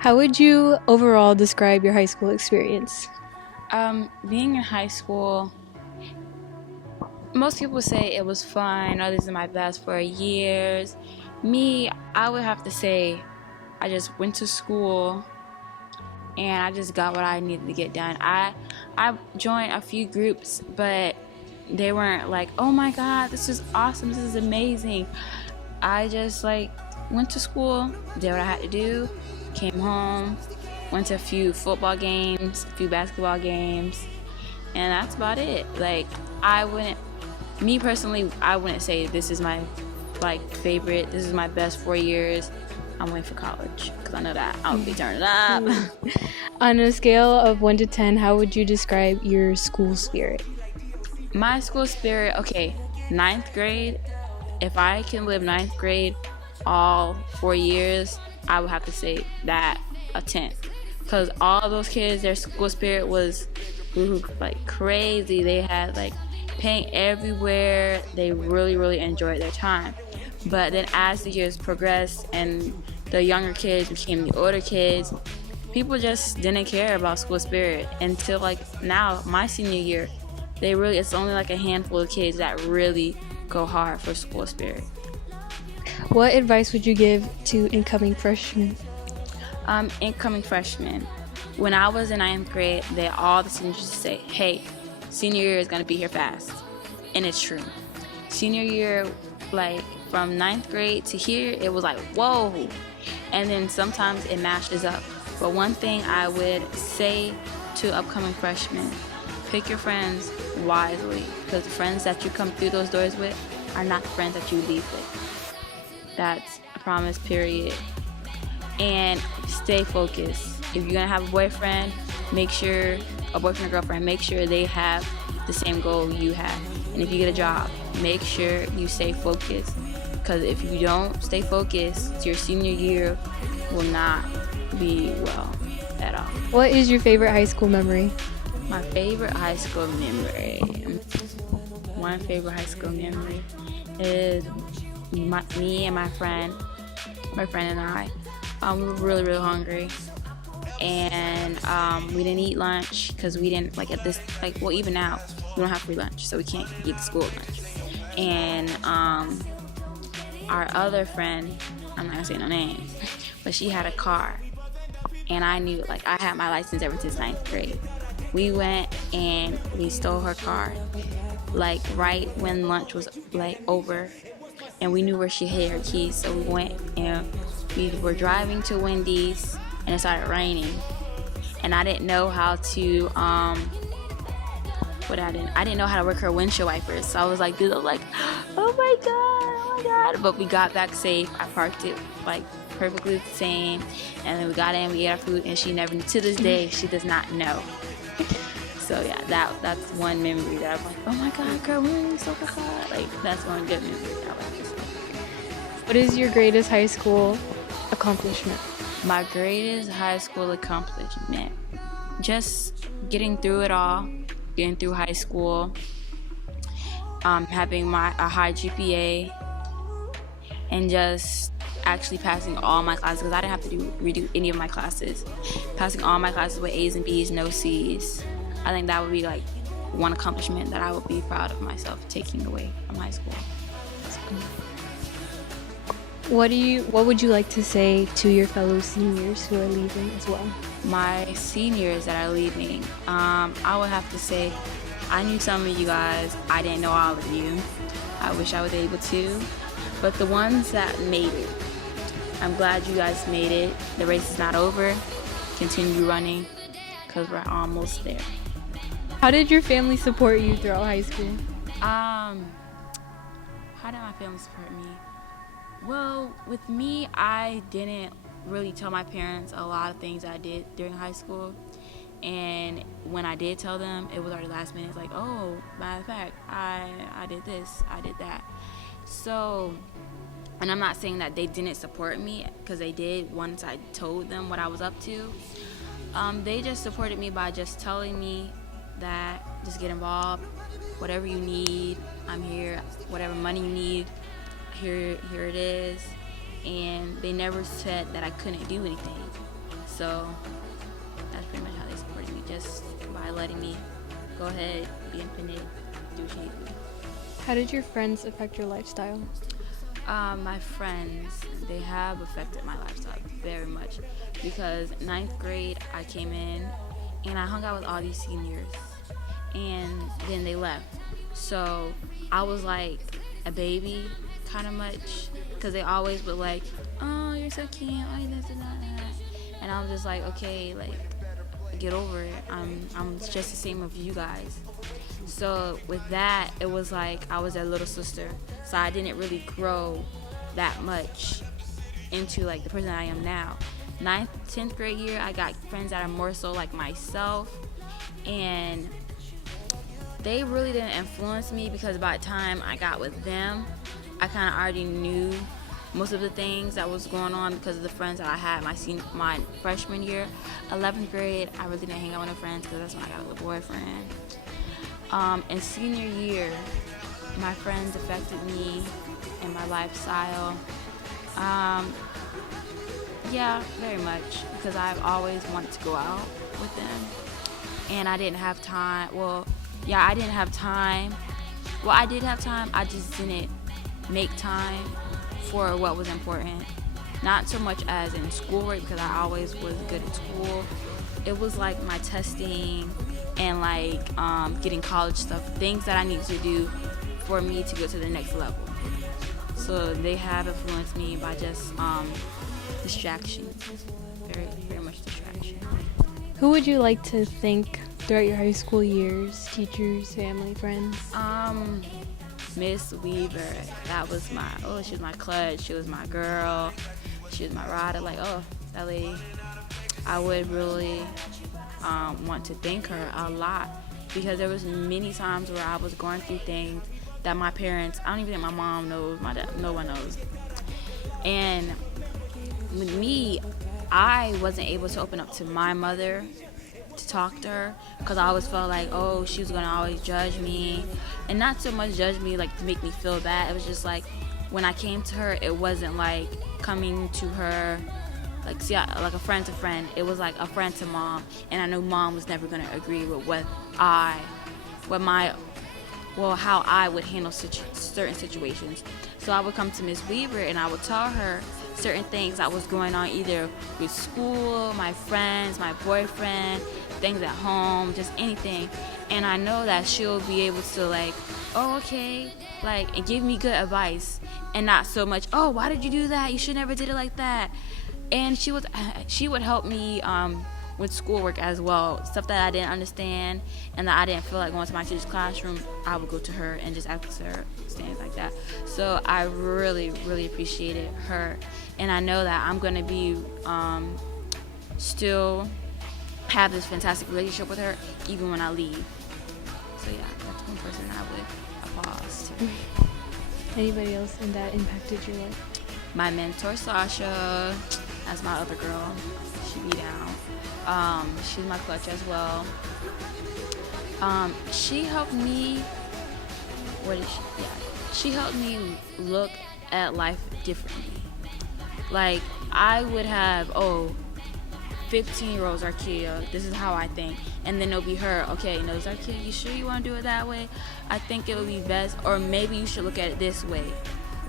How would you overall describe your high school experience? Being in high school, most people say it was fun. Others are my best 4 years. Me, I would have to say I just went to school and I just got what I needed to get done. I joined a few groups, but they weren't like, oh my God, this is awesome, this is amazing. I just like went to school, did what I had to do, came home, went to a few football games, a few basketball games, and that's about it. Like I wouldn't, me personally, I wouldn't say this is my like favorite. This is my best 4 years. I'm waiting for college because I know that I'll be turning up. On a scale of 1 to 10, how would you describe your school spirit? My school spirit, okay, ninth grade. If I can live ninth grade all 4 years, I would have to say that a 10. Because all those kids, their school spirit was like crazy. They had like paint everywhere. They really, really enjoyed their time. But then as the years progressed and the younger kids became the older kids, people just didn't care about school spirit until like now, my senior year. It's only like a handful of kids that really go hard for school spirit. What advice would you give to incoming freshmen? Incoming freshmen. When I was in ninth grade, all the seniors used to say, hey, senior year is going to be here fast. And it's true. Senior year, like from ninth grade to here, it was like, whoa. And then sometimes it mashes up. But one thing I would say to upcoming freshmen, pick your friends wisely, because the friends that you come through those doors with are not the friends that you leave with. That's a promise, period. And stay focused. If you're gonna have a boyfriend, make sure, a boyfriend or girlfriend, make sure they have the same goal you have. And if you get a job, make sure you stay focused. Because if you don't stay focused, your senior year will not be well at all. What is your favorite high school memory? My favorite high school memory. One favorite high school memory is me and my friend and I. We were really, really hungry, and we didn't eat lunch because we didn't like at this like well even now we don't have free lunch, so we can't eat the school lunch. And our other friend, I'm not gonna say no names, but she had a car, and I knew like I had my license ever since ninth grade. We went and we stole her car, like right when lunch was like over, and we knew where she hid her keys. So we went and we were driving to Wendy's, and it started raining, and I didn't know how to I didn't know how to work her windshield wipers. So I was like, dude, I'm like, oh my god. But we got back safe. I parked it like perfectly the same, and then we got in, we ate our food, and she never knew. To this day, she does not know. So yeah, that's one memory that I'm like, oh my god, girl, we were so hot. Like that's one good memory I like to say. What is your greatest high school accomplishment? My greatest high school accomplishment, just getting through it all, getting through high school, having a high GPA, and just actually passing all my classes, because I didn't have to redo any of my classes. Passing all my classes with A's and B's, no C's. I think that would be like one accomplishment that I would be proud of myself taking away from high school. What would you like to say to your fellow seniors who are leaving as well? My seniors that are leaving, I would have to say I knew some of you guys. I didn't know all of you. I wish I was able to. But the ones that made it, I'm glad you guys made it. The race is not over. Continue running, because we're almost there. How did your family support you throughout high school? How did my family support me? Well, with me, I didn't really tell my parents a lot of things I did during high school. And when I did tell them, it was already last minute. It's like, oh, matter of fact, I did this, I did that. So, and I'm not saying that they didn't support me, because they did once I told them what I was up to. They just supported me by just telling me that just get involved, whatever you need, I'm here, whatever money you need, here it is. And they never said that I couldn't do anything. So that's pretty much how they supported me, just by letting me go ahead, be independent, do what you need to do. How did your friends affect your lifestyle? My friends, they have affected my lifestyle very much, because ninth grade I came in and I hung out with all these seniors, and then they left. So I was like a baby kind of much, because they always would like, oh, you're so cute, oh, you're this and that. And I was just like, okay, like, get over it. I'm just the same as you guys. So with that, it was like I was their little sister. So I didn't really grow that much into like the person I am now. 9th, 10th grade year, I got friends that are more so like myself, and they really didn't influence me, because by the time I got with them, I kind of already knew most of the things that was going on because of the friends that I had my freshman year. 11th grade, I really didn't hang out with no friends because that's when I got a little boyfriend. In senior year, my friends affected me and my lifestyle. Yeah, very much, because I've always wanted to go out with them, and I didn't have time. I didn't have time. Well, I did have time, I just didn't make time for what was important. Not so much as in schoolwork, because I always was good at school. It was like my testing and like getting college stuff, things that I needed to do for me to go to the next level. So they have influenced me by just distraction, very, very much distraction. Who would you like to thank throughout your high school years? Teachers, family, friends? Miss Weaver, that was she was my clutch, she was my girl, she was my rider, like, oh, that lady. I would really want to thank her a lot, because there was many times where I was going through things that my parents, I don't even think my mom knows, my dad, no one knows. And with me, I wasn't able to open up to my mother to talk to her, because I always felt like, oh, she was gonna always judge me, and not so much judge me like to make me feel bad. It was just like, when I came to her, it wasn't like coming to her like a friend to friend. It was like a friend to mom, and I knew mom was never gonna agree with how I would handle certain situations. So I would come to Miss Weaver and I would tell her certain things that was going on, either with school, my friends, my boyfriend, things at home, just anything. And I know that she'll be able to like, oh, okay, like, and give me good advice, and not so much, oh, why did you do that? You should never did it like that. And she would help me with schoolwork as well, stuff that I didn't understand and that I didn't feel like going to my teacher's classroom. I would go to her and just ask her things like that. So I really, really appreciated her, and I know that I'm gonna be still have this fantastic relationship with her even when I leave. So yeah, that's one person I would applause to. Anybody else in that impacted your life? My mentor, Sasha, that's my other girl. She be down. She's my clutch as well. She helped me. She helped me look at life differently. Like, I would have 15-year-olds Arkeia, this is how I think, and then it'll be her, okay, no, Arkeia, you sure you want to do it that way? I think it'll be best, or maybe you should look at it this way.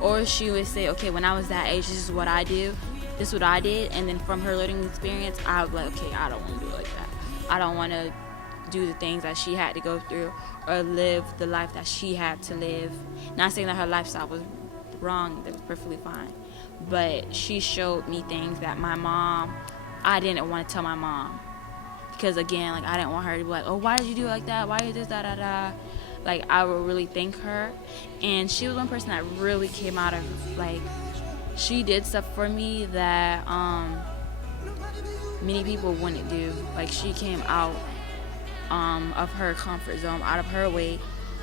Or she would say, okay, when I was that age, this is what I do, this is what I did, and then from her learning experience, I would be like, okay, I don't want to do it like that. I don't want to do the things that she had to go through or live the life that she had to live. Not saying that her lifestyle was wrong, that was perfectly fine, but she showed me things that my mom, I didn't want to tell my mom, because again, like, I didn't want her to be like, oh, why did you do it like that, why you this, da da da. Like, I would really thank her, and she was one person that really came out of, like, she did stuff for me that many people wouldn't do. Like, she came out of her comfort zone, out of her way,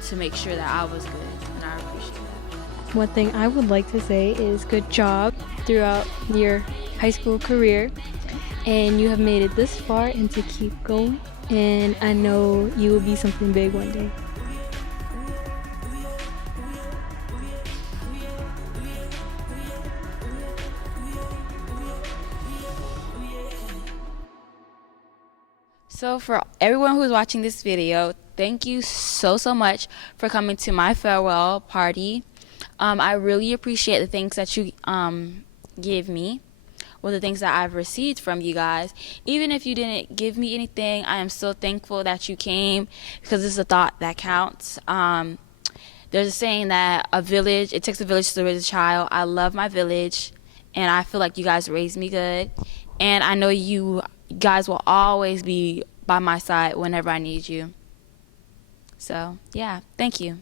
to make sure that I was good, and I appreciate that. One thing I would like to say is good job throughout your high school career, and you have made it this far, and to keep going, and I know you will be something big one day. So for everyone who's watching this video, thank you so much for coming to my farewell party. I really appreciate the things that you give me, or the things that I've received from you guys. Even if you didn't give me anything, I am so thankful that you came, because it's a thought that counts. There's a saying that it takes a village to raise a child. I love my village, and I feel like you guys raised me good. And I know you guys will always be by my side whenever I need you. So, yeah, thank you.